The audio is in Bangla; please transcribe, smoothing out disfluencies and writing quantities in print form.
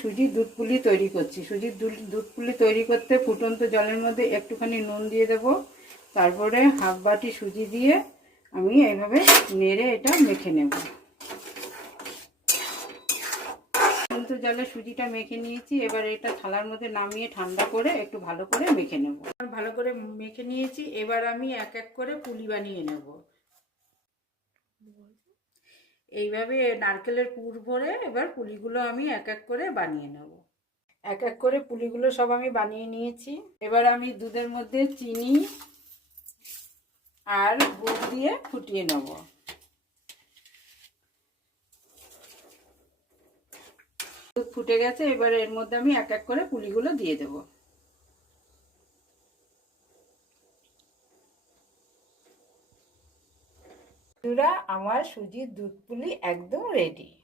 সুজির দুধ পুলি তৈরি করছি। সুজির দুধ পুলি তৈরি করতে ফুটন্ত জলের মধ্যে একটুখানি নুন দিয়ে দেব, তারপরে হাফ বাটি সুজি দিয়ে আমি এইভাবে নেড়ে এটা মেখে নেব। ফুটন্ত জলে সুজিটা মেখে নিয়েছি, এবার এটা থালার মধ্যে নামিয়ে ঠান্ডা করে একটু ভালো করে মেখে নেব। ভালো করে মেখে নিয়েছি, এবার আমি এক এক করে পুলি বানিয়ে নেব। এইভাবে নারকেলের পুর ভরে এবার পুলিগুলো আমি এক এক করে বানিয়ে নেব। এক এক করে পুলিগুলো সব আমি বানিয়ে নিয়েছি। এবার আমি দুধের মধ্যে চিনি আর গুড় দিয়ে ফুটিয়ে নেব। দুধ ফুটে গেছে, এবার এর মধ্যে আমি এক এক করে পুলিগুলো দিয়ে দেব। বন্ধুরা, আমার সুজির দুধ পুলি একদম রেডি।